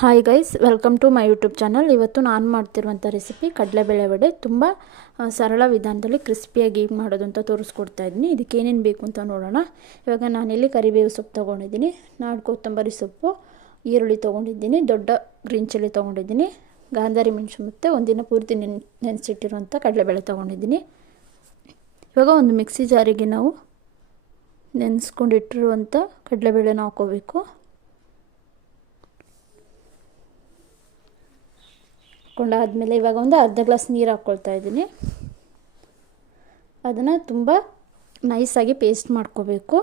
Hi guys, welcome to my YouTube channel. ಇವತ್ತು ನಾನು ಮಾಡ್ತಿರುವಂಥ recipe ಕಡಲೆಬೇಳೆ ವಡೆ. ತುಂಬ ಸರಳ ವಿಧಾನದಲ್ಲಿ ಕ್ರಿಸ್ಪಿಯಾಗಿ ಹೇಗೆ ಮಾಡೋದು ಅಂತ ತೋರಿಸ್ಕೊಡ್ತಾ ಇದ್ದೀನಿ. ಇದಕ್ಕೆ ಏನೇನು ಬೇಕು ಅಂತ ನೋಡೋಣ. ಇವಾಗ ನಾನಿಲ್ಲಿ ಕರಿಬೇವು ಸೊಪ್ಪು ತೊಗೊಂಡಿದ್ದೀನಿ, ನಾಡು ಕೊತ್ತಂಬರಿ ಸೊಪ್ಪು, ಈರುಳ್ಳಿ ತೊಗೊಂಡಿದ್ದೀನಿ, ದೊಡ್ಡ ಗ್ರೀನ್ ಚಿಲ್ಲಿ ತೊಗೊಂಡಿದ್ದೀನಿ, ಗಾಂಧಾರಿ ಮೆಣಸು ಮತ್ತು ಒಂದಿನ ಪೂರ್ತಿ ನೆನೆಸಿಟ್ಟಿರುವಂಥ ಕಡಲೆಬೇಳೆ ತೊಗೊಂಡಿದ್ದೀನಿ. ಇವಾಗ ಒಂದು ಮಿಕ್ಸಿ ಜಾರಿಗೆ ನಾವು ನೆನೆಸ್ಕೊಂಡಿಟ್ಟಿರುವಂಥ ಕಡಲೆಬೇಳೆನ ಹಾಕ್ಕೋಬೇಕು. ಹಾಕ್ಕೊಂಡಾದಮೇಲೆ ಇವಾಗ ಒಂದು ಅರ್ಧ ಗ್ಲಾಸ್ ನೀರು ಹಾಕ್ಕೊಳ್ತಾ ಇದ್ದೀನಿ. ಅದನ್ನು ತುಂಬ ನೈಸಾಗಿ ಪೇಸ್ಟ್ ಮಾಡ್ಕೋಬೇಕು.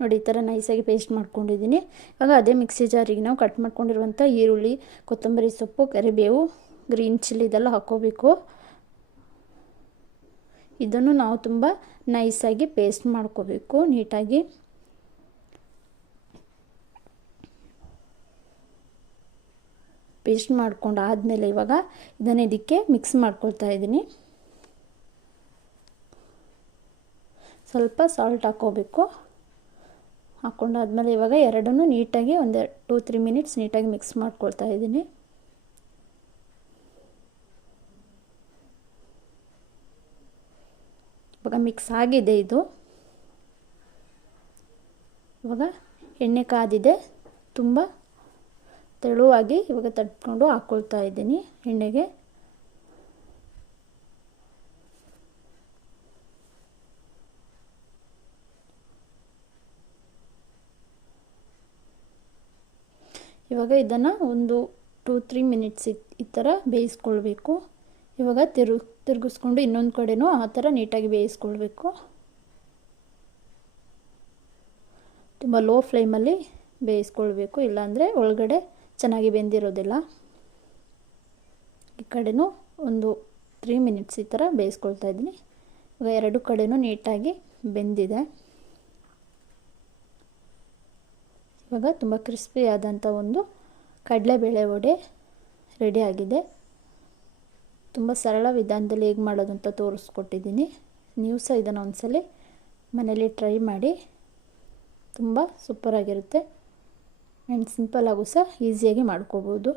ನೋಡಿ, ಈ ಥರ ನೈಸಾಗಿ ಪೇಸ್ಟ್ ಮಾಡ್ಕೊಂಡಿದ್ದೀನಿ. ಇವಾಗ ಅದೇ ಮಿಕ್ಸಿ ಜಾರಿಗೆ ನಾವು ಕಟ್ ಮಾಡ್ಕೊಂಡಿರುವಂಥ ಈರುಳ್ಳಿ, ಕೊತ್ತಂಬರಿ ಸೊಪ್ಪು, ಕರಿಬೇವು, ಗ್ರೀನ್ ಚಿಲ್ಲಿ ಇದೆಲ್ಲ ಹಾಕ್ಕೋಬೇಕು. ಇದನ್ನು ನಾವು ತುಂಬ ನೈಸಾಗಿ ಪೇಸ್ಟ್ ಮಾಡ್ಕೋಬೇಕು ನೀಟಾಗಿ. ಪೇಸ್ಟ್ ಮಾಡ್ಕೊಂಡು ಆದಮೇಲೆ ಇವಾಗ ಇದನ್ನು ಇದಕ್ಕೆ ಮಿಕ್ಸ್ ಮಾಡ್ಕೊಳ್ತಾ ಇದ್ದೀನಿ. ಸ್ವಲ್ಪ ಸಾಲ್ಟ್ ಹಾಕ್ಕೋಬೇಕು. ಹಾಕ್ಕೊಂಡಾದ್ಮೇಲೆ ಇವಾಗ ಎರಡನ್ನೂ ನೀಟಾಗಿ ಒಂದು 2-3 ಮಿನಿಟ್ಸ್ ನೀಟಾಗಿ ಮಿಕ್ಸ್ ಮಾಡ್ಕೊಳ್ತಾ ಇದ್ದೀನಿ. ಇವಾಗ ಮಿಕ್ಸ್ ಆಗಿದೆ ಇದು. ಇವಾಗ ಎಣ್ಣೆ ಕಾದಿದೆ, ತುಂಬ ತೆಳುವಾಗಿ ಇವಾಗ ತಟ್ಕೊಂಡು ಹಾಕ್ಕೊಳ್ತಾ ಇದ್ದೀನಿ ಎಣ್ಣೆಗೆ. ಇವಾಗ ಇದನ್ನು ಒಂದು 2-3 ಮಿನಿಟ್ಸ್ ಈ ಥರ ಬೇಯಿಸ್ಕೊಳ್ಬೇಕು. ಇವಾಗ ತಿರುಗಿಸ್ಕೊಂಡು ಇನ್ನೊಂದು ಕಡೆನೂ ಆ ಥರ ನೀಟಾಗಿ ಬೇಯಿಸ್ಕೊಳ್ಬೇಕು. ತುಂಬ ಲೋ ಫ್ಲೇಮಲ್ಲಿ ಬೇಯಿಸ್ಕೊಳ್ಬೇಕು, ಇಲ್ಲಾಂದರೆ ಒಳಗಡೆ ಚೆನ್ನಾಗಿ ಬೆಂದಿರೋದಿಲ್ಲ. ಈ ಕಡೆನೂ ಒಂದು 3 ಮಿನಿಟ್ಸ್ ಈ ಥರ ಬೇಯಿಸ್ಕೊಳ್ತಾ ಇದ್ದೀನಿ. ಇವಾಗ ಎರಡು ಕಡೆನೂ ನೀಟಾಗಿ ಬೆಂದಿದೆ. ಇವಾಗ ತುಂಬ ಕ್ರಿಸ್ಪಿ ಆದಂಥ ಒಂದು ಕಡಲೆಬೇಳೆ ವಡೆ ರೆಡಿಯಾಗಿದೆ. ತುಂಬ ಸರಳ ವಿಧಾನದಲ್ಲಿ ಹೇಗೆ ಮಾಡೋದು ಅಂತ ತೋರಿಸ್ಕೊಟ್ಟಿದ್ದೀನಿ. ನೀವು ಸಹ ಇದನ್ನು ಒಂದ್ಸಲ ಮನೇಲಿ ಟ್ರೈ ಮಾಡಿ. ತುಂಬ ಸೂಪರಾಗಿರುತ್ತೆ ಆ್ಯಂಡ್ ಸಿಂಪಲ್ಲಾಗೂ ಸಹ ಈಸಿಯಾಗಿ ಮಾಡ್ಕೋಬೋದು.